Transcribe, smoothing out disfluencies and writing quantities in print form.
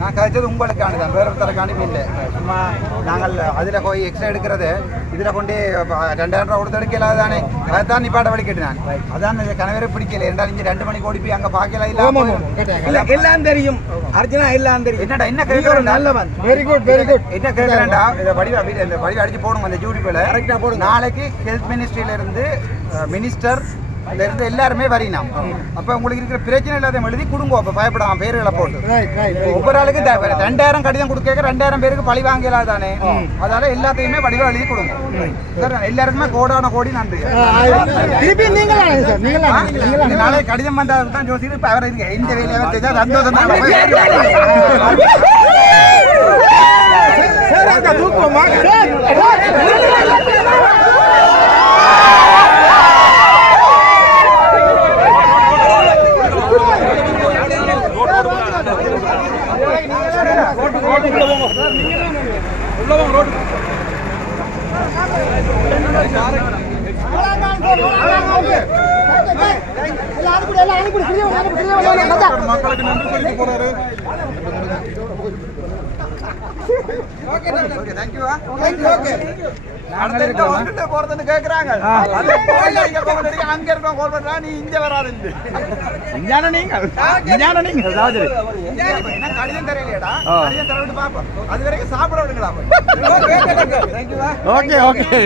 நான் கழிச்சது உங்களுக்கான தான், வேற ஒருத்தருக்கான இல்லை. சும்மா நாங்கள் அதில் போய் எக்ஸ்ட்ரா எடுக்கிறது இதில் கொண்டு 2000 ரூபா கொடுத்து எடுக்கல தானே, அதான் நிப்பாட்ட வழி கேட்டுனான். அதான் கணவரை பிடிக்கல. ரெண்டாலும் இங்கே 2 மணிக்கு ஓடி போய் அங்கே பார்க்கல இல்லை எல்லாம் தெரியும் அர்ஜுனா, எல்லாம் தெரியும். என்னடா என்ன கேட்குறேன், நல்லவன். Very good very good. என்ன கேட்குறேன்டா, இதை வடிவ அடிச்சு போடுங்க அந்த யூடியூப்ல கரெக்டாக போடுங்க. நாளைக்கு ஹெல்த் மினிஸ்ட்ரியிலேருந்து மினிஸ்டர் இருந்து எல்லாருமே வரினாம். அப்ப உங்களுக்கு இருக்கிற பிரச்சனை இல்லாத எழுதி கொடுங்க. அப்ப பயப்படாம பேர்களை போட்டு ஒவ்வொரு ஆளுக்கு 2000 கடிதம் கொடுக்க 2000 பேருக்கு பழி வாங்கலாம் தானே. அதால எல்லாத்தையுமே வடிவா எழுதி கொடுங்க. எல்லாருக்குமே கோடான கோடி நன்றி. நாளை கடிதம் வந்தால் தான் ஜோசி அவர் இருக்கு இந்த வேலையை சந்தோஷம் மக்களுக்கு நன்றி சொல்லி போறாரு. போறதுன்னு கேக்குறாங்க. அங்க இருக்கோம் கோல் பண்றா, நீ இங்க வராது. கடிதம் தெரியலையடா, கடிதம் தர விட்டு பாப்போம். அது வரைக்கும் சாப்பிட விடுங்களா. Okay okay.